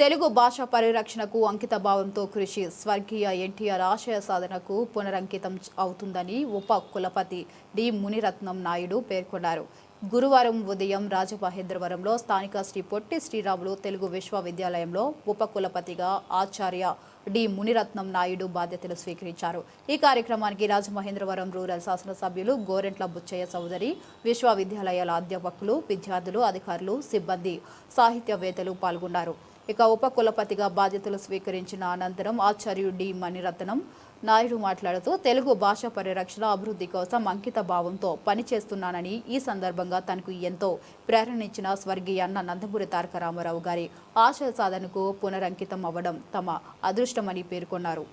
తెలుగు భాష పరిరక్షణకు అంకిత భావంతో కృషి స్వర్గీయ ఎన్టీఆర్ ఆశయ సాధనకు పునరంకితం అవుతుందని ఉప కులపతి డి మునిరత్నం నాయుడు పేర్కొన్నారు. గురువారం ఉదయం రాజమహేంద్రవరంలో స్థానిక శ్రీ పొట్టి శ్రీరాములు తెలుగు విశ్వవిద్యాలయంలో ఉప కులపతిగా ఆచార్య డి మునిరత్నం నాయుడు బాధ్యతలు స్వీకరించారు. ఈ కార్యక్రమానికి రాజమహేంద్రవరం రూరల్ శాసనసభ్యులు గోరెంట్ల బుచ్చయ్య చౌదరి, విశ్వవిద్యాలయాల అధ్యాపకులు, విద్యార్థులు, అధికారులు, సిబ్బంది, సాహిత్యవేత్తలు పాల్గొన్నారు. ఇక ఉప కులపతిగా బాధ్యతలు స్వీకరించిన అనంతరం ఆచార్యుడు డి మునిరత్నం నాయుడు మాట్లాడుతూ తెలుగు భాష పరిరక్షణ అభివృద్ధి కోసం అంకిత భావంతో పనిచేస్తున్నానని, ఈ సందర్భంగా తనకు ఎంతో ప్రేరణించిన స్వర్గీయ అన్న నందమూరి తారక రామారావు గారి ఆశయ సాధనకు పునరంకితం అవ్వడం తమ అదృష్టమని పేర్కొన్నారు.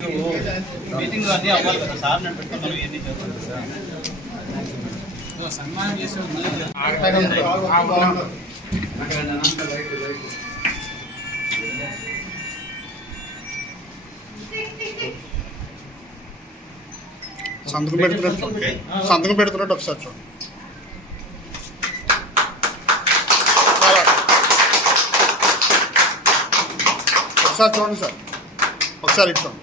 సంతకం పెడుతున్నట్టు ఒకసారి చూడండి. ఒకసారి చూడండి సార్, ఒకసారి చూడండి.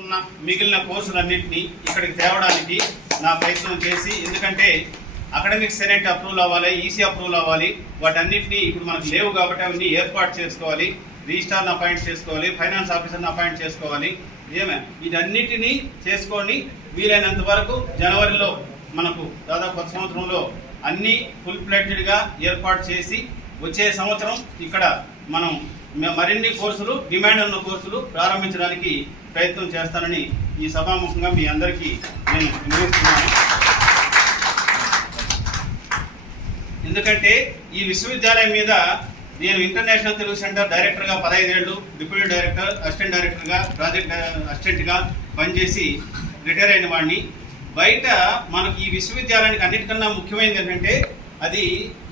ఉన్న మిగిలిన కోర్సులన్నింటినీ ఇక్కడికి తేవడానికి నా ప్రయత్నం చేసి, ఎందుకంటే అకాడమిక్ సెనెట్ అప్రూవల్ అవ్వాలి, ఈసీ అప్రూవల్ అవ్వాలి, వాటన్నింటినీ ఇప్పుడు మనకు లేవు కాబట్టి అవన్నీ ఏర్పాటు చేసుకోవాలి, రిజిస్ట్రార్ని అపాయింట్ చేసుకోవాలి, ఫైనాన్స్ ఆఫీసర్ని అపాయింట్ చేసుకోవాలి. వీటన్నిటినీ చేసుకొని వీలైనంత వరకు జనవరిలో మనకు దాదాపు 10 సంవత్సరంలో అన్ని ఫుల్ ఫ్లెడ్జ్డ్గా ఏర్పాటు చేసి వచ్చే సంవత్సరం ఇక్కడ మనం మరిన్ని కోర్సులు, డిమాండ్ ఉన్న కోర్సులు ప్రారంభించడానికి ప్రయత్నం చేస్తానని ఈ సభాముఖంగా మీ అందరికీ నేను వినియోగిస్తున్నాను. ఎందుకంటే ఈ విశ్వవిద్యాలయం మీద నేను ఇంటర్నేషనల్ తెలుగు సెంటర్ డైరెక్టర్గా 15 ఏళ్ళు, డిప్యూటీ డైరెక్టర్, అసిస్టెంట్ డైరెక్టర్గా, ప్రాజెక్ట్ అసిస్టెంట్గా పనిచేసి రిటైర్ అయిన వాడిని. బయట మనకు ఈ విశ్వవిద్యాలయానికి అన్నిటికన్నా ముఖ్యమైనది ఏంటంటే అది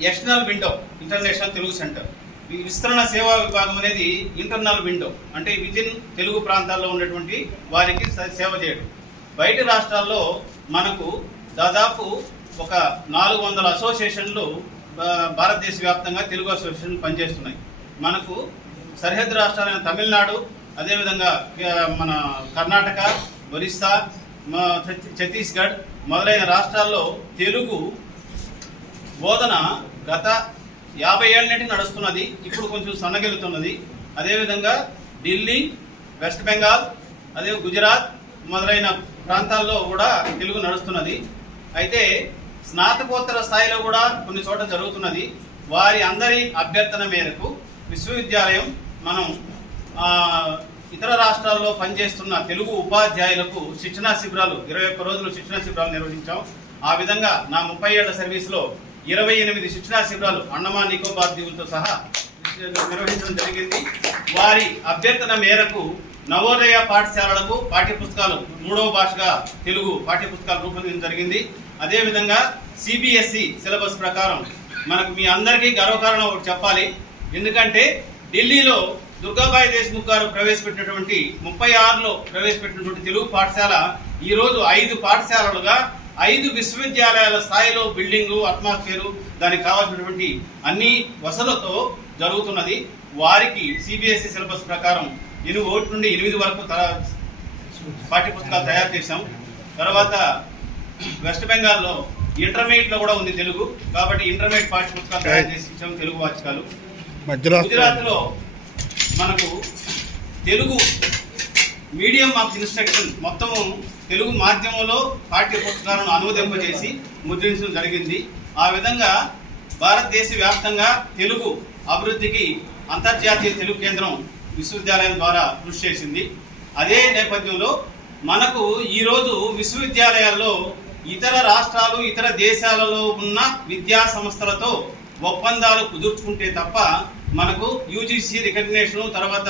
external window. International Telugu centre విస్తరణ సేవా విభాగం అనేది ఇంటర్నల్ విండో, అంటే వితిన్ తెలుగు ప్రాంతాల్లో ఉన్నటువంటి వారికి సేవ చేయడం. బయట రాష్ట్రాల్లో మనకు దాదాపు ఒక 400 అసోసియేషన్లు భారతదేశ వ్యాప్తంగా తెలుగు అసోసియేషన్లు పనిచేస్తున్నాయి. మనకు సరిహద్దు రాష్ట్రాలైన తమిళనాడు, అదేవిధంగా మన కర్ణాటక, ఒరిస్సా, ఛత్తీస్గఢ్ మొదలైన రాష్ట్రాల్లో తెలుగు బోధన గత 50 ఏళ్ళ నుండి నడుస్తున్నది. ఇప్పుడు కొంచెం సన్నగిలుతున్నది. అదేవిధంగా ఢిల్లీ, వెస్ట్ బెంగాల్, అదే గుజరాత్ మొదలైన ప్రాంతాల్లో కూడా తెలుగు నడుస్తున్నది. అయితే స్నాతకోత్తర స్థాయిలో కూడా కొన్ని చోట్ల జరుగుతున్నది. వారి అందరి అభ్యర్థన మేరకు విశ్వవిద్యాలయం మనం ఇతర రాష్ట్రాల్లో పనిచేస్తున్న తెలుగు ఉపాధ్యాయులకు శిక్షణా శిబిరాలు 21 రోజులు శిక్షణా శిబిరాలు నిర్వహించాం. ఆ విధంగా నా 30 ఏళ్ల సర్వీస్లో 28 శిక్షణా శిబిరాలు అండమాన్ నికోబార్ దీవులతో సహా నిర్వహించడం జరిగింది. వారి అభ్యర్థన మేరకు నవోదయ పాఠశాలలకు పాఠ్యపుస్తకాలు 3వ భాషగా తెలుగు పాఠ్యపుస్తకాలు రూపొందించడం జరిగింది. అదేవిధంగా సిబిఎస్ఈ సిలబస్ ప్రకారం మనకు మీ అందరికీ గర్వకారణం ఒకటి చెప్పాలి. ఎందుకంటే ఢిల్లీలో దుర్గాబాయి దేశ్ముఖ్ గారు ప్రవేశపెట్టినటువంటి 36లో ప్రవేశపెట్టినటువంటి తెలుగు పాఠశాల ఈరోజు 5 పాఠశాలలుగా 5 విశ్వవిద్యాలయాల స్థాయిలో బిల్డింగు, అట్మాస్ఫియరు, దానికి కావాల్సినటువంటి అన్ని వసతులతో జరుగుతున్నది. వారికి సిబిఎస్ఈ సిలబస్ ప్రకారం 1 నుండి 8 వరకు పాఠ్యపుస్తకాలు తయారు చేశాం. తర్వాత వెస్ట్ బెంగాల్లో ఇంటర్మీడియట్ లో కూడా ఉంది తెలుగు, కాబట్టి ఇంటర్మీడియట్ పాఠ్యపుస్తకాలు తయారు చేసి ఇచ్చాం తెలుగు వాచకాలు. గుజరాత్ లో మనకు తెలుగు మీడియం ఆఫ్ ఇన్స్ట్రక్షన్ మొత్తము తెలుగు మాధ్యమంలో పాఠ్యపుస్తకాలను అనువదింపజేసి ముద్రించడం జరిగింది. ఆ విధంగా భారతదేశ వ్యాప్తంగా తెలుగు అభివృద్ధికి అంతర్జాతీయ తెలుగు కేంద్రం విశ్వవిద్యాలయం ద్వారా కృషి చేసింది. అదే నేపథ్యంలో మనకు ఈరోజు విశ్వవిద్యాలయాల్లో ఇతర రాష్ట్రాలు, ఇతర దేశాలలో ఉన్న విద్యా సంస్థలతో ఒప్పందాలు కుదుర్చుకుంటే తప్ప మనకు యూజీసీ రికగ్నేషన్, తర్వాత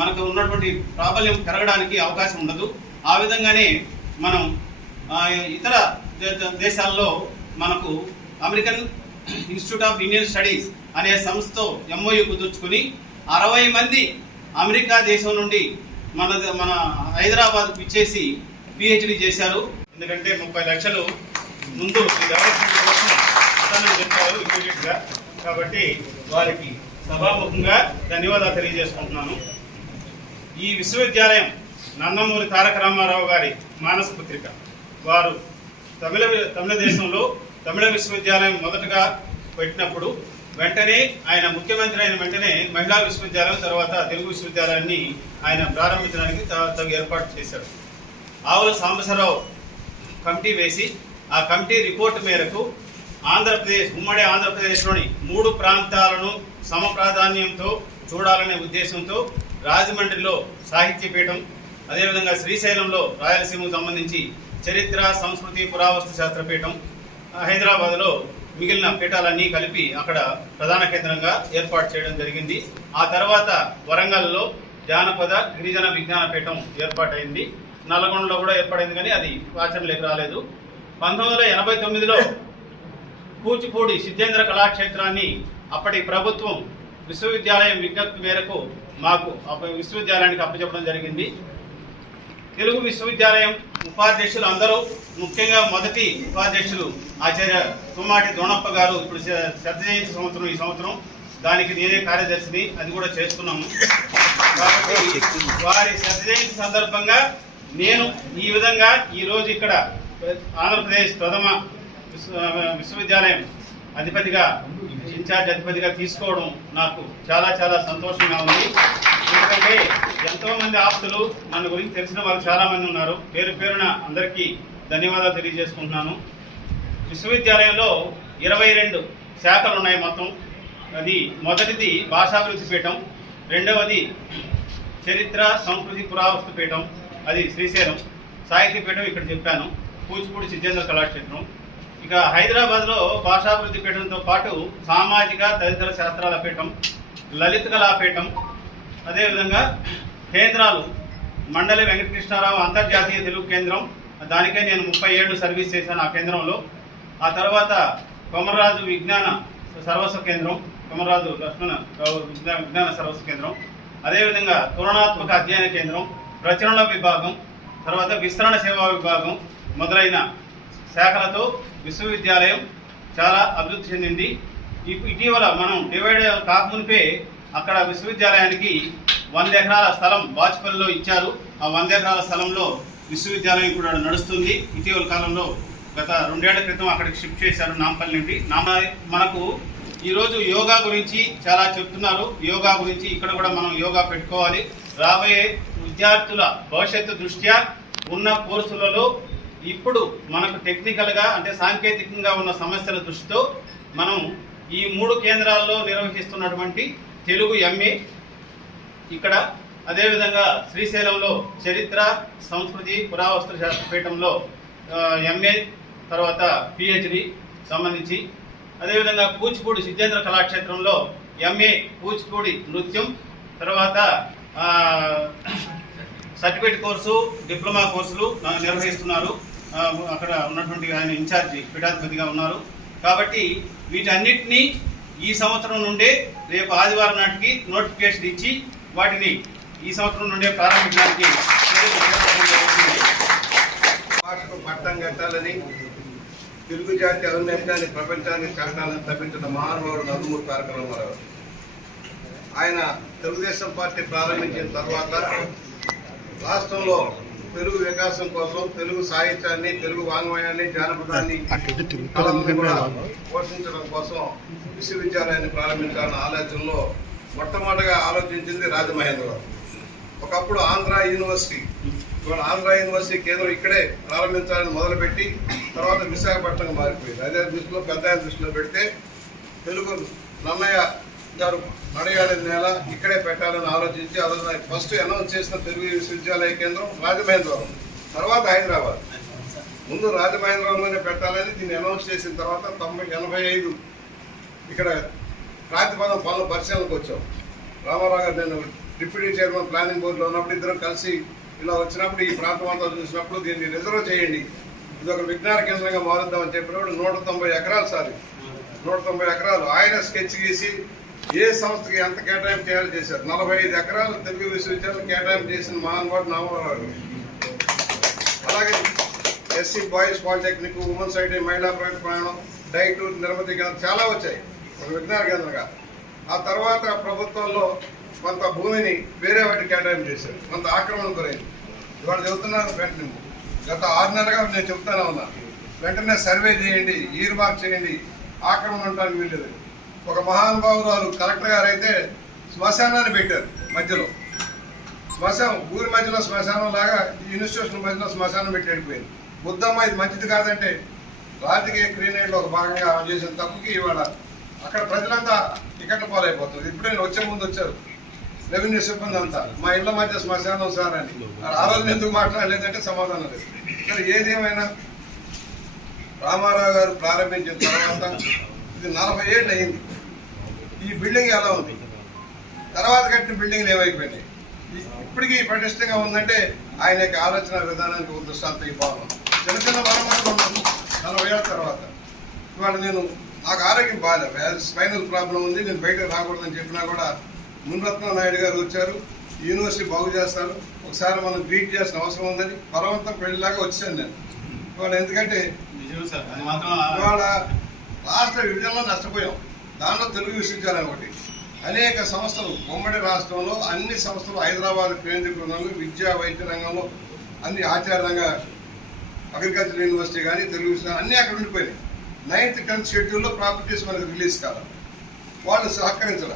మనకు ఉన్నటువంటి ప్రాబల్యం పెరగడానికి అవకాశం ఉండదు. ఆ విధంగానే మనం ఇతర దేశాల్లో మనకు American institute of Indian studies అనే సంస్థతో ఎంఓయూ కుదుర్చుకుని 60 మంది అమెరికా దేశం నుండి మన హైదరాబాద్ ఇచ్చేసి పిహెచ్డి చేశారు. ఎందుకంటే 30 లక్షలు ముందు ఈ డెవలప్మెంట్ కోసం ఇస్తానని చెప్పారు ఇమీడియట్గా. కాబట్టి వారికి సభాముఖంగా ధన్యవాదాలు తెలియజేసుకుంటున్నాను. ఈ విశ్వవిద్యాలయం నందమూరి తారక రామారావు గారి మానస పుత్రిక. వారు తమిళ దేశంలో తమిళ విశ్వవిద్యాలయం మొదటగా పెట్టినప్పుడు వెంటనే ఆయన ముఖ్యమంత్రి అయిన వెంటనే మహిళా విశ్వవిద్యాలయం తర్వాత తెలుగు విశ్వవిద్యాలయాన్ని ఆయన ప్రారంభించడానికి తగు ఏర్పాటు చేశారు. ఆవుల సాంబశివరావు కమిటీ వేసి ఆ కమిటీ రిపోర్టు మేరకు ఉమ్మడి ఆంధ్రప్రదేశ్లోని 3 ప్రాంతాలను సమ ప్రాధాన్యంతో చూడాలనే ఉద్దేశంతో రాజమండ్రిలో సాహిత్య పీఠం, అదేవిధంగా శ్రీశైలంలో రాయలసీమకు సంబంధించి చరిత్ర, సంస్కృతి, పురావస్తు శాస్త్ర పీఠం, హైదరాబాద్లో మిగిలిన పీఠాలన్నీ కలిపి అక్కడ ప్రధాన కేంద్రంగా ఏర్పాటు చేయడం జరిగింది. ఆ తర్వాత వరంగల్లో జానపద గిరిజన విజ్ఞాన పీఠం ఏర్పాటైంది. నల్గొండలో కూడా ఏర్పడింది, కానీ అది ఆచరణలోకి రాలేదు. 1989లో కూచిపూడి సిద్ధేంద్ర కళాక్షేత్రాన్ని అప్పటి ప్రభుత్వం విశ్వవిద్యాలయం విజ్ఞప్తి మేరకు మాకు విశ్వవిద్యాలయానికి అప్పచెప్పడం జరిగింది. తెలుగు విశ్వవిద్యాలయం ఉపాధ్యక్షులు అందరూ, ముఖ్యంగా మొదటి ఉపాధ్యక్షులు ఆచార్య తుమ్మాటి దోణప్ప గారు ఇప్పుడు శత జయంతి సంవత్సరం ఈ సంవత్సరం, దానికి నేనే కార్యదర్శిని, అది కూడా చేస్తున్నాము. కాబట్టి వారి శత జయంతి సందర్భంగా నేను ఈ విధంగా ఈరోజు ఇక్కడ ఆంధ్రప్రదేశ్ ప్రథమ విశ్వవిద్యాలయం అధిపతిగా, ఇన్ఛార్జ్ అధిపతిగా తీసుకోవడం నాకు చాలా చాలా సంతోషంగా ఉంది. ఎందుకంటే ఎంతోమంది ఆప్తులు నన్ను గురించి తెలిసిన వాళ్ళు చాలామంది ఉన్నారు. పేరు పేరున అందరికీ ధన్యవాదాలు తెలియజేసుకుంటున్నాను. విశ్వవిద్యాలయంలో 22 శాఖలు ఉన్నాయి మొత్తం. అది మొదటిది భాషాభివృద్ధి పీఠం, రెండవది చరిత్ర, సంస్కృతి, పురావస్తు పీఠం, అది శ్రీశైలం. సాహిత్య పీఠం ఇక్కడ చెప్పాను, కూచిపూడి సిద్ధేంద్ర కళాక్షేత్రం. ఇక హైదరాబాద్లో భాషాభివృద్ధి పీఠంతో పాటు సామాజిక తదితర శాస్త్రాల పీఠం, లలిత కళాపీఠం, అదేవిధంగా కేంద్రాలు మండలి వెంకటకృష్ణారావు అంతర్జాతీయ తెలుగు కేంద్రం, దానికే నేను 30 ఏళ్ళు సర్వీస్ చేశాను ఆ కేంద్రంలో. ఆ తర్వాత కొమర్రాజు విజ్ఞాన సర్వస్వ కేంద్రం, కొమర్రాజు లక్ష్మణ విజ్ఞాన సర్వస్వ కేంద్రం, అదేవిధంగా తులనాత్మక అధ్యయన కేంద్రం, ప్రచురణ విభాగం, తర్వాత విస్తరణ సేవా విభాగం మొదలైన శాఖలతో విశ్వవిద్యాలయం చాలా అభివృద్ధి చెందింది. ఇటీవల మనం డివైడ్ కాకమునిపే అక్కడ విశ్వవిద్యాలయానికి 100 ఎకరాల స్థలం బాచుపల్లిలో ఇచ్చారు. ఆ 100 ఎకరాల స్థలంలో విశ్వవిద్యాలయం కూడా నడుస్తుంది. ఇటీవల కాలంలో గత 2 ఏళ్ల క్రితం అక్కడికి షిఫ్ట్ చేశారు నాంపల్లి నుండి. మనకు ఈరోజు యోగా గురించి చాలా చెప్తున్నారు. యోగా గురించి ఇక్కడ కూడా మనం యోగా పెట్టుకోవాలి. రాబోయే విద్యార్థుల భవిష్యత్తు దృష్ట్యా ఉన్న కోర్సులలో ఇప్పుడు మనకు టెక్నికల్గా అంటే సాంకేతికంగా ఉన్న సమస్యల దృష్టితో మనం ఈ 3 కేంద్రాల్లో నిర్వహిస్తున్నటువంటి తెలుగు ఎంఏ ఇక్కడ, అదేవిధంగా శ్రీశైలంలో చరిత్ర, సంస్కృతి, పురావస్తు శాస్త్ర పీఠంలో ఎంఏ, తర్వాత పిహెచ్డి సంబంధించి, అదేవిధంగా కూచిపూడి సిద్ధేంద్ర కళాక్షేత్రంలో ఎంఏ కూచిపూడి నృత్యం, తర్వాత సర్టిఫికేట్ కోర్సు, డిప్లొమా కోర్సులు నిర్వహిస్తున్నారు. అక్కడ ఉన్నటువంటి ఆయన ఇన్ఛార్జి పీఠాధిపతిగా ఉన్నారు. కాబట్టి వీటన్నిటినీ ఈ సంవత్సరం నుండే రేపు ఆదివారం నాటికి నోటిఫికేషన్ ఇచ్చి వాటిని ఈ సంవత్సరం నుండే ప్రారంభించడానికి భాషకు పట్టం కట్టాలని, తెలుగు జాతి ఔన్నత్యాన్ని ప్రపంచానికి చాటాలని తప్పించిన మహానుభావుడు నందమూరి తారక రామారావు. ఆయన తెలుగుదేశం పార్టీ ప్రారంభించిన తర్వాత రాష్ట్రంలో తెలుగు వికాసం కోసం, తెలుగు సాహిత్యాన్ని, తెలుగు వాంగ్మయాన్ని, జానపదాన్ని కూడా పోషించడం కోసం విశ్వవిద్యాలయాన్ని ప్రారంభించాలన్న ఆలోచనలో మొట్టమొదటిగా ఆలోచించింది రాజమహేంద్రరావు. ఒకప్పుడు ఆంధ్ర యూనివర్సిటీ, ఇవాళ ఆంధ్ర యూనివర్సిటీ కేంద్రం ఇక్కడే ప్రారంభించాలని మొదలుపెట్టి తర్వాత విశాఖపట్నం మారిపోయింది. అదే దృష్టిలో పెద్ద దృష్టిలో పెడితే తెలుగు నన్నయ్య గారు నడయాడిన నేల ఇక్కడే పెట్టాలని ఆలోచించి అదే ఫస్ట్ అనౌన్స్ చేసిన తెలుగు విశ్వవిద్యాలయ కేంద్రం రాజమహేంద్రవరం, తర్వాత హైదరాబాద్. ముందు రాజమహేంద్రవరంలోనే పెట్టాలని దీన్ని అనౌన్స్ చేసిన తర్వాత 85 ఇక్కడ ప్రాతిపదం పనుల పరిశీలనకు వచ్చాం. రామారావు గారు, నేను డిప్యూటీ చైర్మన్ ప్లానింగ్ బోర్డులో ఉన్నప్పుడు ఇద్దరం కలిసి ఇలా వచ్చినప్పుడు ఈ ప్రాంతం అంతా చూసినప్పుడు దీన్ని రిజర్వ్ చేయండి, ఇది ఒక విజ్ఞాన కేంద్రంగా మారుద్దామని చెప్పినప్పుడు 190 ఎకరాలు, 190 ఎకరాలు ఆయన స్కెచ్ గీసి ఏ సంస్థకి ఎంత కేటాయింపు చేయాలో చేశారు. 45 ఎకరాలు తెలుగు విశ్వవిద్యాలయం కేటాయింపు చేసిన మహానుభావుడు రామారావు. అలాగే SC boys polytechnic, women's IT, మహిళా ప్రైవేట్ ప్రయాణం, డైట్, నిర్మతి కేంద్రం చాలా వచ్చాయి ఒక విజ్ఞాన కేంద్రంగా. ఆ తర్వాత ప్రభుత్వంలో కొంత భూమిని వేరే వాటికి కేటాయింపు చేశారు, కొంత ఆక్రమణ గురైంది. ఇవాళ చెబుతున్నాను, వెంటనే గత 6 నెలలుగా నేను చెప్తానే ఉన్నా, వెంటనే సర్వే చేయండి, ఈర్ మార్క్ చేయండి, ఆక్రమణ ఉండడానికి వీల్లేదు. ఒక మహానుభావురాలు కలెక్టర్ గారు అయితే శ్మశానాన్ని పెట్టారు మధ్యలో, శ్మశానం ఊరి మధ్యలో శ్మశానం లాగా ఇన్స్టిట్యూషన్ మధ్యలో శ్మశానం పెట్టి వెళ్ళిపోయింది. బుద్ధమ్మ ఇది మంచిది కాదంటే రాజకీయ క్రీనేట్లో ఒక భాగంగా ఆమె చేసిన తప్పుకి ఇవాళ అక్కడ ప్రజలంతా టికెట్ల పాలైపోతుంది. ఇప్పుడే వచ్చే ముందు వచ్చారు రెవెన్యూ సిబ్బంది అంతా, మా ఇళ్ల మధ్య శ్మశానం సార్ అని. ఆ రోజు ఎందుకు మాట్లాడలేదంటే సమాధానం లేదు. సరే, ఏది ఏమైనా రామారావు గారు ప్రారంభించిన తర్వాత ఇది 40 ఏళ్ళు అయింది. ఈ బిల్డింగ్ ఎలా ఉంది, తర్వాత కట్టిన బిల్డింగ్లు ఏమైపోయినాయి, ఇప్పటికీ పటిష్టంగా ఉందంటే ఆయన యొక్క ఆలోచన విధానానికి ఒక దృష్టాంతం ఈ భావం. చిన్న చిన్న మరమ్మతులు ఉన్నాను 40 ఏళ్ళ తర్వాత. ఇవాళ నాకు ఆరోగ్యం బాగాలేదు, స్పైనల్ ప్రాబ్లం ఉంది, నేను బయటకు రాకూడదని చెప్పినా కూడా మునిరత్నం నాయుడు గారు వచ్చారు, యూనివర్సిటీ బాగు చేస్తారు, ఒకసారి మనం గ్రీట్ చేసిన అవసరం ఉందని బలవంతం పెళ్లిలాగా వచ్చాను నేను ఇవాళ. ఎందుకంటే ఇవాళ రాష్ట్ర విభజనలో నష్టపోయాం, దానిలో తెలుగు విశ్వవిద్యాలయం ఒకటి. అనేక సంస్థలు ఉమ్మడి రాష్ట్రంలో అన్ని సంస్థలు హైదరాబాద్ కేంద్రీకృతంలో విద్యా వైద్య రంగంలో అన్ని ఆచారంగా అగ్రికల్చర్ యూనివర్సిటీ కానీ తెలుగు విశ్వవిద్యాలయం అన్నీ అక్కడ ఉండిపోయినాయి. 9th 10th షెడ్యూల్లో ప్రాపర్టీస్ మనకు రిలీజ్ కావాలి, వాళ్ళు సహకరించాల.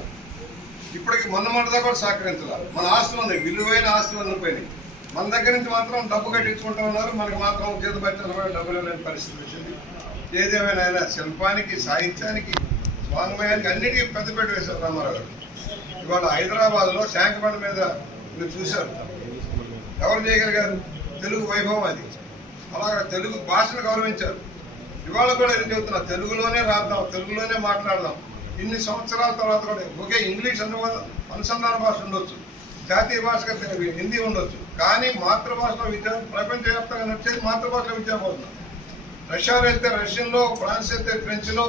ఇప్పటికి మొన్నదాకా కూడా సహకరించాల. మన ఆస్తులు ఉన్నాయి, విలువైన ఆస్తులు ఉండిపోయినాయి. మన దగ్గర నుంచి మాత్రం డబ్బు కట్టించుకుంటూ ఉన్నారు, మనకి మాత్రం చేతి బచ్చలు కూడా డబ్బులు లేని పరిస్థితి వచ్చింది. ఏదేమైనా శిల్పానికి, సాహిత్యానికి, వాంగ్మయానికి అన్నిటికీ పెద్దపేట వేశారు రామారావు గారు. ఇవాళ హైదరాబాద్లో ట్యాంక్ బండ్ మీద మీరు చూశారు, ఎవరు చేయగలిగారు? తెలుగు వైభవం అది. అలాగే తెలుగు భాషను గౌరవించారు. ఇవాళ కూడా ఏం చెబుతున్నా, తెలుగులోనే రాద్దాం, తెలుగులోనే మాట్లాడదాం. ఇన్ని సంవత్సరాల తర్వాత కూడా ఒకే ఇంగ్లీష్ అనుసంధాన భాష ఉండొచ్చు, జాతీయ భాషగా హిందీ ఉండొచ్చు, కానీ మాతృభాషలో విద్య ప్రపంచవ్యాప్తంగా నడిచేది మాతృభాషలో విద్యా బోధన. రష్యాలో వెళ్తే రష్యన్లో, ఫ్రాన్స్ వెళ్తే ఫ్రెంచ్లో,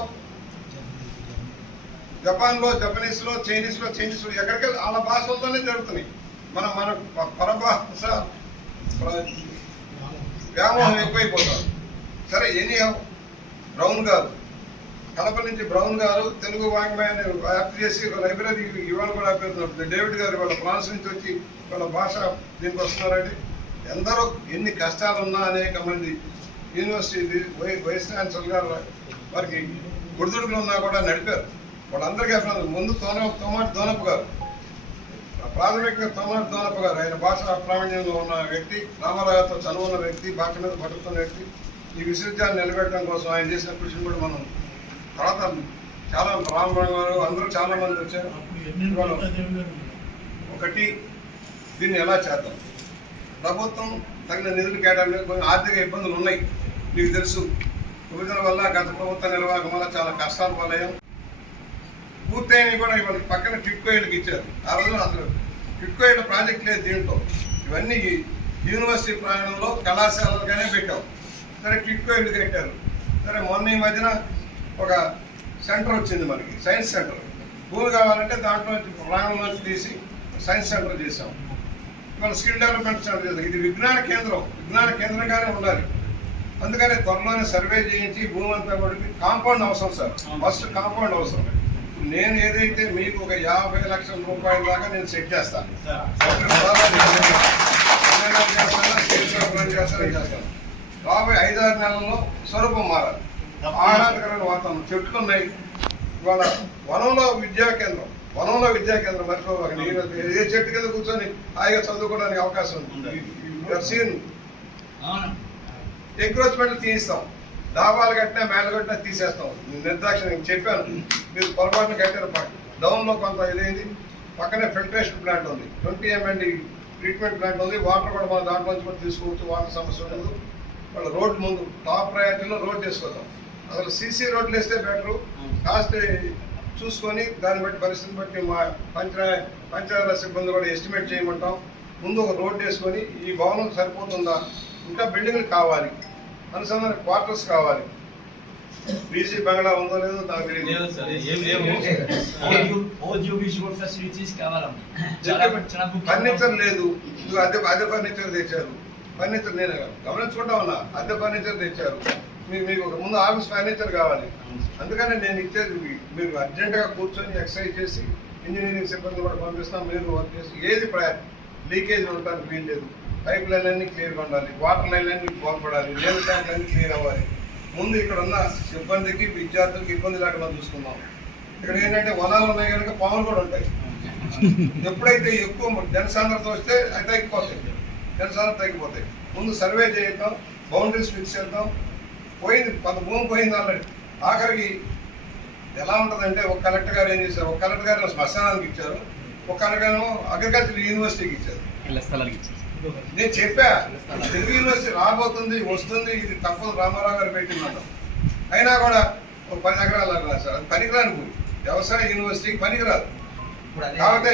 జపాన్లో జపనీస్లో, చైనీస్లో ఎక్కడికి వాళ్ళ భాషలతోనే జరుగుతున్నాయి. మన పరభాష వ్యామోహం ఎక్కువైపోతారు. సరే, ఎనీ బ్రౌన్ గారు, కడప నుంచి బ్రౌన్ గారు తెలుగు వాంగ్మయాన్ని వ్యాప్తి చేసి లైబ్రరీ ఇవాళ కూడా ఆపేస్తున్నారు. డేవిడ్ గారు ఇవాళ ఫ్రాన్స్ నుంచి వచ్చి వాళ్ళ భాష దీనికి వస్తున్నారంటే ఎందరో ఎన్ని కష్టాలున్నా అనేక మంది యూనివర్సిటీ వైస్ ఛాన్సలర్ గారు వారికి గుడిదుడుకులు ఉన్నా కూడా నడిపారు. వాళ్ళందరికీ ముందు తోమాటి దోనప్ప గారు, ప్రాథమికంగా తోమాటి దోనప్ప గారు, ఆయన భాష ప్రావీణ్యంలో ఉన్న వ్యక్తి, రామారావు గారితో చదువున్న వ్యక్తి, భాష మీద పట్టుకున్న వ్యక్తి. ఈ విశ్వవిద్యాలయం నిలబెట్టడం కోసం ఆయన చేసిన కృషిని కూడా మనం తర్వాత చాలా రామరావు గారు అందరూ చాలా మంది వచ్చారు. ఒకటి, దీన్ని ఎలా చేద్దాం? ప్రభుత్వం తగిన నిధులు కేటాయించడం, కొన్ని ఆర్థిక ఇబ్బందులు ఉన్నాయి, మీకు తెలుసు. విభజన వల్ల గత ప్రభుత్వ నిర్వాహకం వల్ల చాలా కష్టాలు పాలయ్యాం. పూర్తయినవి కూడా ఇవాళ పక్కన టిట్కోయిల్కి ఇచ్చారు. ఆ రోజు అసలు టిట్కోయిల్ ప్రాజెక్ట్ లేదు దీంట్లో. ఇవన్నీ యూనివర్సిటీ ప్రయాణంలో కళాశాలలుగానే పెట్టాం. సరే, టిట్కోయిల్ కట్టారు. సరే, మొన్న ఈ మధ్యన ఒక సెంటర్ వచ్చింది మనకి, సైన్స్ సెంటర్. భూమి కావాలంటే దాంట్లో ప్రాంగణంలోంచి తీసి సైన్స్ సెంటర్ చేసాం. ఇవాళ స్కిల్ డెవలప్మెంట్ సెంటర్ చేసాం. ఇది విజ్ఞాన కేంద్రంగానే ఉండాలి. అందుకని త్వరలోనే సర్వే చేయించి భూమి అంతా కూడా కాంపౌండ్ అవసరం సార్, ఫస్ట్ కాంపౌండ్ అవసరం. నేను ఏదైతే మీకు ఒక 50 లక్షల రూపాయల దాకా నేను సెట్ చేస్తాను, రాబోయే 5-6 నెలల్లో స్వరూపం మారాలి. ఆహ్లాదకరమైన వాతావరణం, చెట్లు ఉన్నాయి. ఇవాళ వనంలో విద్యా కేంద్రం మర్చిపోవాలి. ఏ చెట్టు కింద కూర్చొని హాయిగా చదువుకోవడానికి అవకాశం ఉంది. ఎంక్రోచ్మెంట్లు తీయిస్తాం, డాబాలు కట్టినా మేళ కట్టినా తీసేస్తాం. నిర్దాక్షిణ్యం చెప్పాను, మీరు పొరపాటున కట్టారు. డౌన్లో కొంత ఇదేంది, పక్కనే ఫిల్టరేషన్ ప్లాంట్ ఉంది, 20 MND ట్రీట్మెంట్ ప్లాంట్ ఉంది. వాటర్ కూడా మనం దాంట్లోంచి కూడా తీసుకోవచ్చు, వాటర్ సమస్య ఉండదు. వాళ్ళ రోడ్ ముందు టాప్ ప్రయారిటీలో రోడ్ వేసుకోదాం. అసలు సీసీ రోడ్లు వేస్తే బెటరు. కాస్ట్ చూసుకొని దాన్ని బట్టి పరిస్థితిని బట్టి మా పంచాయతీరాజ్ సిబ్బంది కూడా ఎస్టిమేట్ చేయమంటాం. ముందు ఒక రోడ్ వేసుకొని ఈ భవనం సరిపోతుందా, ఇంకా బిల్డింగ్లు కావాలి, అనుసంధాన క్వార్టర్స్ కావాలి. బీసీ బంగ్లా ఉందో లేదో నాకు తెలియదు. ఫర్నిచర్ లేదు, అదే ఫర్నిచర్ తెచ్చారు. ఫర్నిచర్ నేను గమనించుకుంటా ఉన్నా, అద్దె ఫర్నిచర్ తెచ్చారు. మీకు ఒక ముందు ఆఫీస్ ఫర్నిచర్ కావాలి, అందుకని నేను ఇచ్చేది మీరు అర్జెంటుగా కూర్చొని ఎక్సర్సైజ్ చేసి ఇంజనీరింగ్ సిబ్బంది కూడా పంపిస్తాం, మీరు వర్క్ చేసి ఏది లీకేజ్ ఉండడానికి వీలు లేదు. పైప్ లైన్ అన్ని క్లియర్గా ఉండాలి, వాటర్ లైన్ అన్ని బాగుపడాలి, నీళ్ళ ట్యాంక్ అన్ని క్లియర్ అవ్వాలి. ముందు ఇక్కడ ఉన్న సిబ్బందికి విద్యార్థులకు ఇబ్బంది లేకుండా చూసుకుందాం. ఇక్కడ ఏంటంటే వనాలు ఉన్నాయి కనుక పాములు కూడా ఉంటాయి. ఎప్పుడైతే ఎక్కువ జనసాంద్రత వస్తే అది తగ్గిపోతాయి, జనసాంద్రత తగ్గిపోతాయి. ముందు సర్వే చేద్దాం, బౌండరీస్ ఫిక్స్ చేద్దాం. పోయింది కొంత భూమి పోయింది ఆల్రెడీ. ఆఖరికి ఎలా ఉంటుందంటే ఒక కలెక్టర్ గారు ఏం చేశారు, ఒక కలెక్టర్ గారు శ్మశానానికి ఇచ్చారు, ఒక కలెక్టర్ గారు అగ్రికల్చర్ యూనివర్సిటీకి ఇచ్చారు. నేను చెప్పా తెలుగు యూనివర్సిటీ రాబోతుంది, వస్తుంది, ఇది తప్పదు, రామారావు గారు పెట్టిందన్న. అయినా కూడా ఒక 10 ఎకరాలు అన్నారు సార్. అది పనికిరాని భూమి, వ్యవసాయ యూనివర్సిటీకి పనికిరాదు. కాబట్టి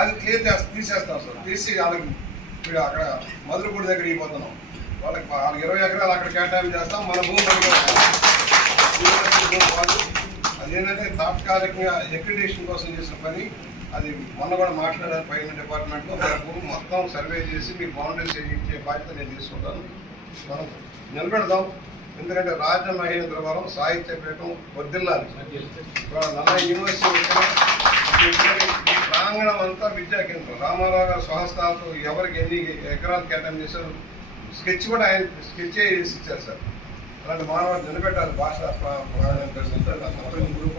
అది క్లియర్ తీసేస్తాం సార్. తీసి వాళ్ళకి ఇప్పుడు అక్కడ మధురపూడి దగ్గర ఇవ్వబోతున్నాం. వాళ్ళకి 20 ఎకరాలు అక్కడ కేటాయింపు చేస్తాం. మన భూమి అదేంటంటే తాత్కాలికంగా ఎక్రిడేషన్ కోసం చేసిన పని. అది మొన్న కూడా మాట్లాడారు పైన డిపార్ట్మెంట్లో. మన భూమి మొత్తం సర్వే చేసి మీ బౌండరీస్ ఇచ్చే బాధ్యత నేను తీసుకుంటాను. మనం నిలబెడదాం. ఎందుకంటే రాజమహేంద్రవరం సాహిత్యపీఠం వర్ధిల్లాలి. ఇవాళ నల్ల యూనివర్సిటీ ప్రాంగణం అంతా విద్యా కేంద్రం. రామారావు గారు స్వహస్తాలతో ఎవరికి ఎన్ని ఎకరాలు కేటాయింపు చేశారు స్కెచ్ కూడా ఆయన స్కెచ్ చేసి ఇచ్చారు సార్. అలాంటి మానవాడు నిలబెట్టాలి భాష ప్రాణం